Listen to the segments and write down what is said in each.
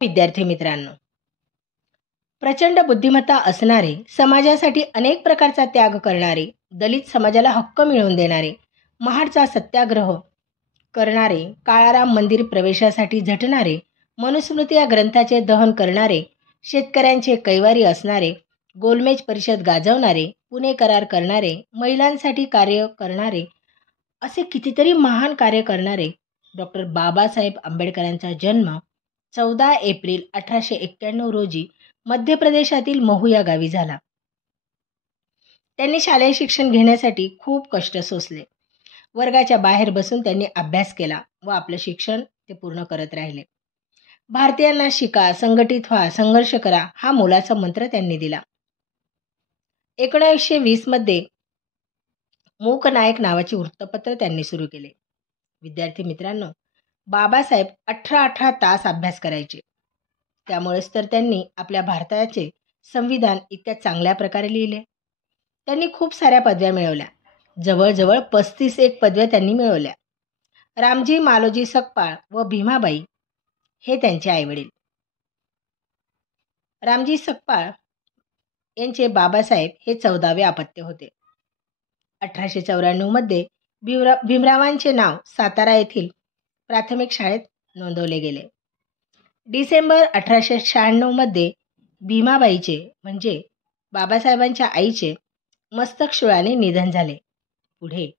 विद्यार्थी मित्रांनो, प्रचंड बुद्धिमत्ता असणारे, समाजासाठी अनेक प्रकारचा त्याग करणारे, दलित समाजाला हक्क मिळवून देणारे, महाडचा सत्याग्रह करणारे, काळाराम मंदिर प्रवेशासाठी झटणारे, मनुस्मृती या ग्रंथाचे दहन करणारे, शेतकऱ्यांचे कैवारी असणारे, गोलमेज परिषद गाजवणारे, पुणे करार करणारे, महिलांसाठी कार्य करणारे, असे कितीतरी महान कार्य करणारे डॉक्टर बाबासाहेब आंबेडकरांचा जन्म 14 एप्रिल 1891 रोजी मध्य प्रदेशातील महू या गावी झाला. त्यांनी शालेय शिक्षण घेण्यासाठी खूप कष्ट सोसले. वर्गाच्या बाहेर बसून त्यांनी अभ्यास केला व आपलं शिक्षण ते पूर्ण करत राहिले. भारतीयांना शिका, संघटित व्हा, संघर्ष करा हा मोलाचा मंत्र त्यांनी दिला. 1920 मध्ये मूक नायक नावाचे वृत्तपत्र त्यांनी सुरू केले. विद्यार्थी मित्रांनो, बाबासाहेब 18 तास अभ्यास करायचे. त्यामुळेच तर त्यांनी आपल्या भारताचे संविधान इतक्या चांगल्या प्रकारे लिहिले. त्यांनी खूप साऱ्या पदव्या मिळवल्या. जवळजवळ 35 पदव्या त्यांनी मिळवल्या. रामजी मालोजी सकपाळ व भीमाबाई हे त्यांचे आईवडील. रामजी सकपाळ यांचे बाबासाहेब हे 14वे अपत्य होते. 1894 मध्ये भीमरावांचे नाव सातारा येथील प्राथमिक शाळेत नोंदवले गेले. डिसेंबर 1896 मध्ये भीमाबाईचे म्हणजे बाबासाहेबांच्या आईचे मस्तकशूळाने निधन झाले. पुढे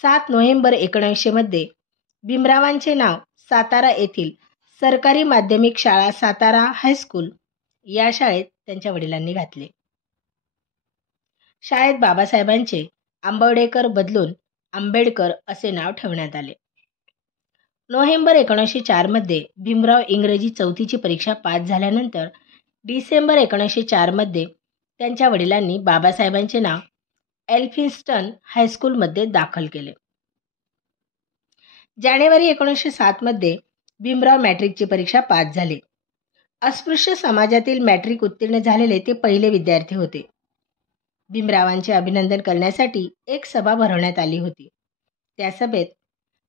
7 नोव्हेंबर 1900 मध्ये भीमरावांचे नाव सातारा येथील सरकारी माध्यमिक शाळा सातारा हायस्कूल या शाळेत त्यांच्या वडिलांनी घातले. शाळेत बाबासाहेबांचे आंबवडेकर बदलून आंबेडकर असे नाव ठेवण्यात आले. नोव्हेंबर 1904 मध्ये भीमराव इंग्रजी 4थीची परीक्षा पास झाल्यानंतर डिसेंबर 1904 मध्ये त्यांच्या वडिलांनी बाबासाहेबांचे नाव एल्फिन्स्टन हायस्कूलमध्ये दाखल केले. जानेवारी 1907 मध्ये भीमराव मॅट्रिकची परीक्षा पास झाले. अस्पृश्य समाजातील मॅट्रिक उत्तीर्ण झालेले ते पहिले विद्यार्थी होते. भीमरावांचे अभिनंदन करण्यासाठी एक सभा भरवण्यात आली होती. त्या सभेत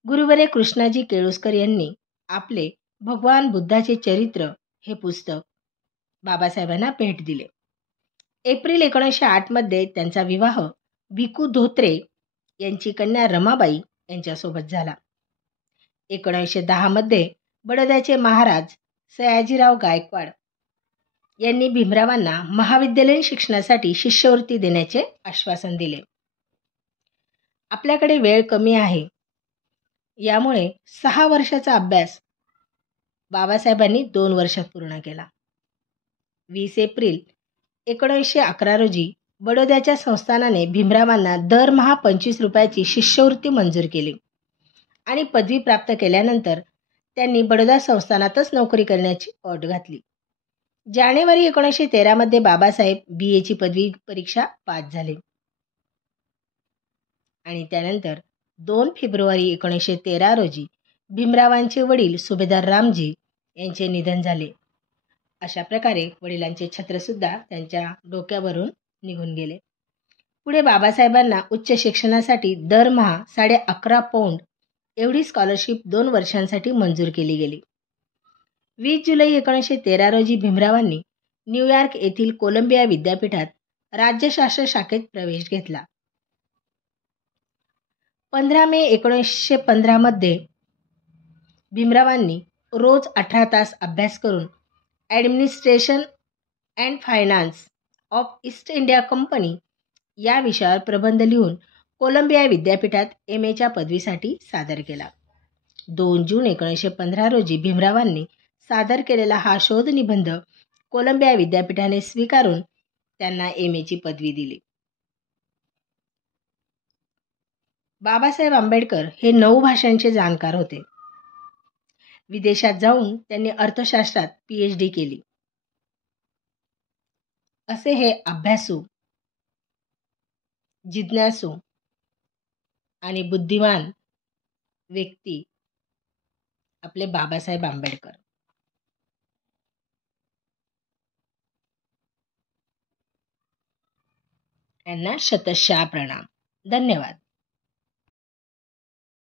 गुरुवर्य कृष्णाजी केळुस्कर यांनी आपले भगवान बुद्धाचे चरित्र हे पुस्तक बाबासाहेबांना भेट दिले. एप्रिल 1908 मध्ये त्यांचा विवाह भिकू धोत्रे यांची कन्या रमाबाई यांच्यासोबत झाला. 1910 मध्ये बडोद्याचे महाराज सयाजीराव गायकवाड यांनी भीमरावांना महाविद्यालयीन शिक्षणासाठी शिष्यवृत्ती देण्याचे आश्वासन दिले. आपल्याकडे वेळ कमी आहे, यामुळे 6 वर्षाचा अभ्यास बाबासाहेबांनी 2 वर्षात पूर्ण केला. 20 एप्रिल 1911 रोजी बडोद्याच्या संस्थानाने भीमरावांना दरमहा 25 रुपयाची शिष्यवृत्ती मंजूर केली आणि पदवी प्राप्त केल्यानंतर त्यांनी बडोदा संस्थानातच नोकरी करण्याची अट घातली. जानेवारी 1913 मध्ये बाबासाहेब BA पदवी परीक्षा पास झाले आणि त्यानंतर 2 फेब्रुवारी 1913 रोजी भीमरावांचे वडील सुभेदार रामजी यांचे निधन झाले. अशा प्रकारे वडिलांचे छत्रसुद्धा त्यांच्या डोक्यावरून निघून गेले. पुढे बाबासाहेबांना उच्च शिक्षणासाठी दरमहा 11.5 पौंड एवढी स्कॉलरशिप 2 वर्षांसाठी मंजूर केली गेली. 20 जुलै 1913 रोजी भीमरावांनी न्यूयॉर्क येथील कोलंबिया विद्यापीठात राज्यशास्त्र शाखेत प्रवेश घेतला. 15 मे 1915 मध्ये भीमरावांनी रोज 18 तास अभ्यास करून administration and finance of east India company या विषयावर प्रबंध लिहून कोलंबिया विद्यापीठात MA पदवीसाठी सादर केला. 2 जून 1915 रोजी भीमरावांनी सादर केलेला हा शोध निबंध कोलंबिया विद्यापीठाने स्वीकारून त्यांना MA पदवी दिली. बाबासाहेब आंबेडकर हे 9 भाषांचे जाणकार होते. विदेशात जाऊन त्यांनी अर्थशास्त्रात PhD केली. असे हे अभ्यासू, जिज्ञासू आणि बुद्धिमान व्यक्ती आपले बाबासाहेब आंबेडकर. यांना शतशः प्रणाम. धन्यवाद.